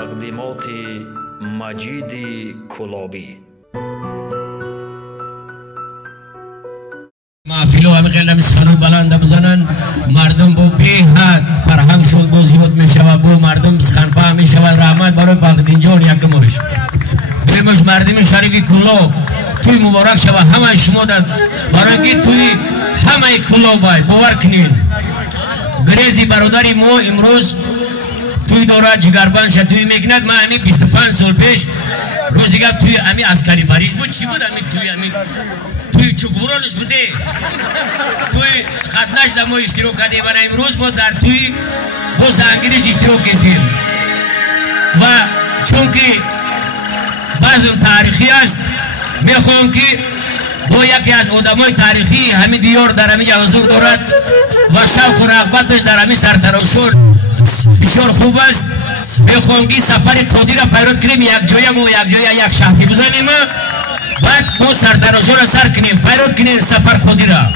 تقدیمات مجید کلابی. محفلو همه خیلی مسخرو بلنده بزنن، مردم با بی‌حد فرهنگشون با زیاد میشوه، با مردم سخنفهم میشوه. رحمت برای فقدین جان یکمش دویمش مردم شریف کلاب توی مبارک شوه همه شما داد، برای که توی همه کلاب باید باور کنین. گریزی برادری ما امروز توی دوره جگربند شد توی میکند. من همی 25 سال پیش روز دیگه توی همی عسکری بریش بود. چی بود همی توی چکورانش بوده، توی خدنش در ما اشتراک کردیم و امروز ما در توی با سنگیرش اشتراک کردیم. و چون که بعض تاریخی است میخوام که با یکی از آدمای تاریخی همین دیار در همین حضور دارد و شوق و رغبتش در همین سرتراشور بسیار خوب است. میخوام که سفر قادی را پیروز کنیم، یک جای ما یک جای یک شهری بزنیم، بعد ما سرتراشور را سر کنیم، پیروز کنیم سفر قادی را.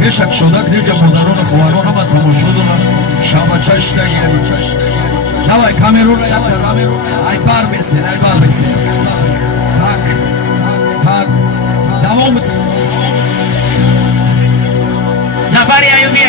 بشک شده که مادران خواران هم تماشا دارن شما چشت نوای کامرون را یاد دارم ای بار بسن تاک دوام جعفری ایوبی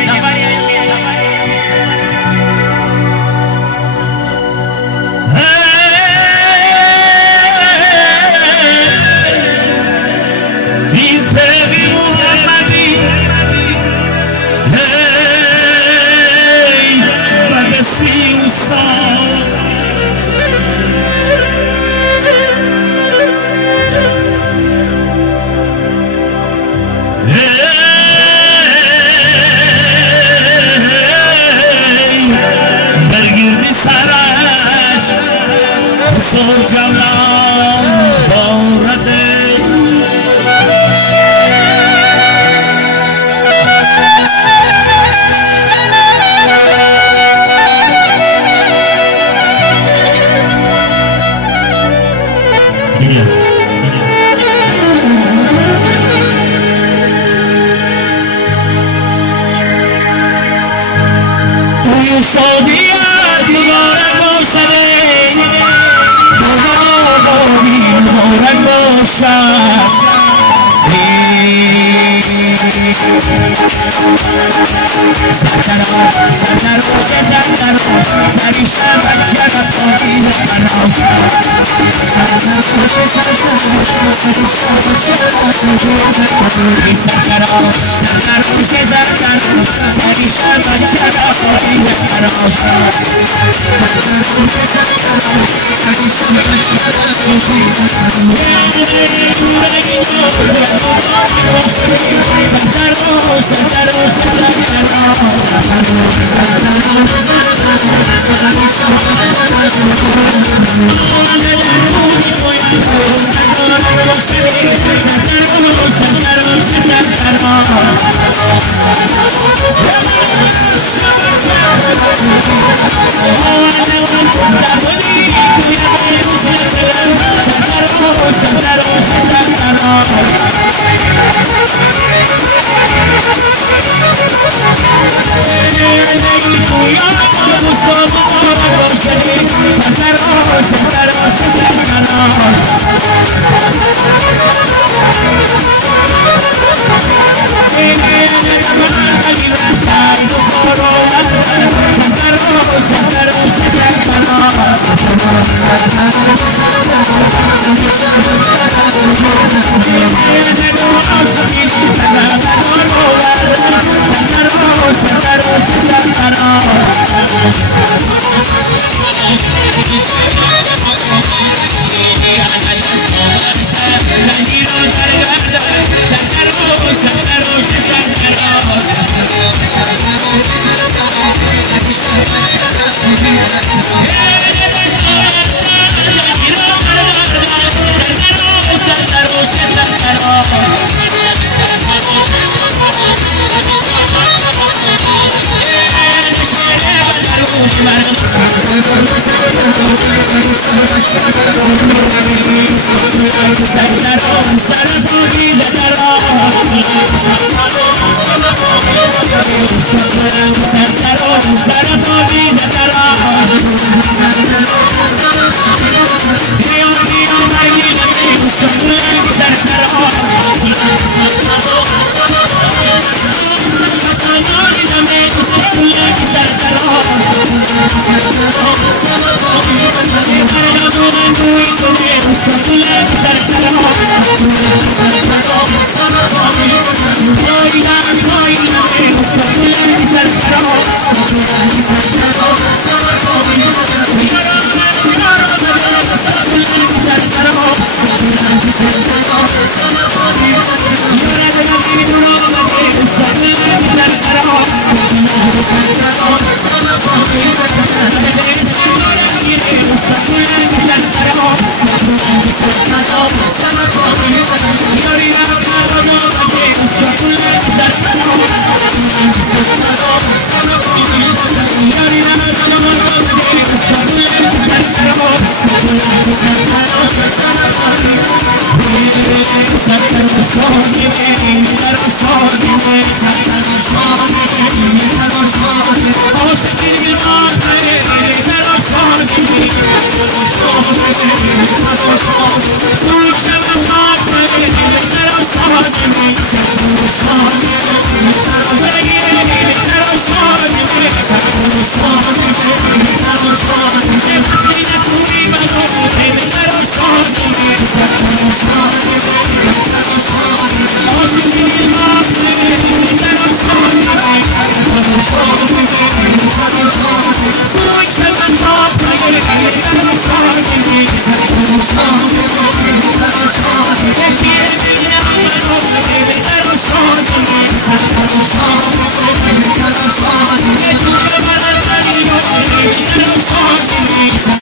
Sorry.